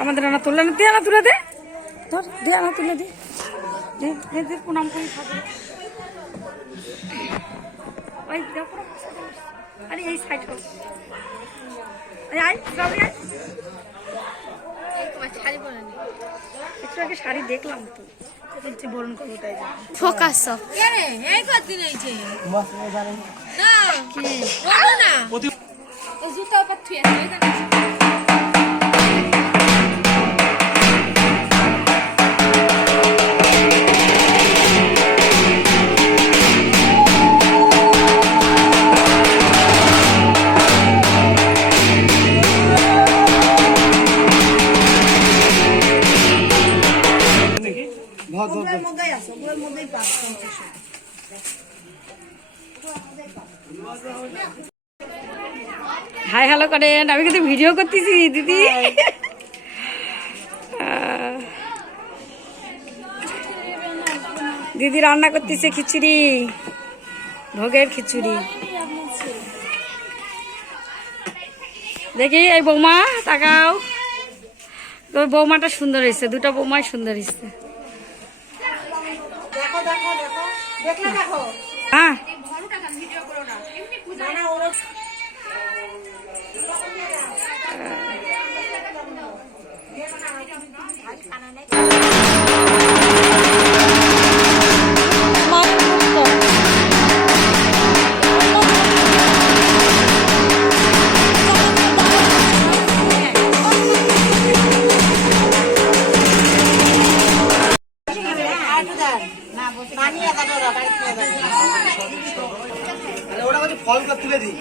আমাদের আনা তুলে না, দিয়ে আনা তুলে দে, ধর দিয়ে আনা তুলে দে, প্রণাম করি ঠাকুর। ওই দেখো, আরে এই সাইড হোক, একটু আগে শাড়ি দেখলাম তো, বরণ করবো তাই ফোকাস সব হাই হ্যালো করেন। আমি কিন্তু ভিডিও করতেছি দিদি। দিদি রান্না করতেছে খিচুড়ি, ভোগের খিচুড়ি। দেখি এই বৌমা তাকাও, তো বৌমাটা সুন্দর হয়েছে, দুটা বৌমাই সুন্দর হয়েছে। হ্যাঁ ফল তুলে দিই।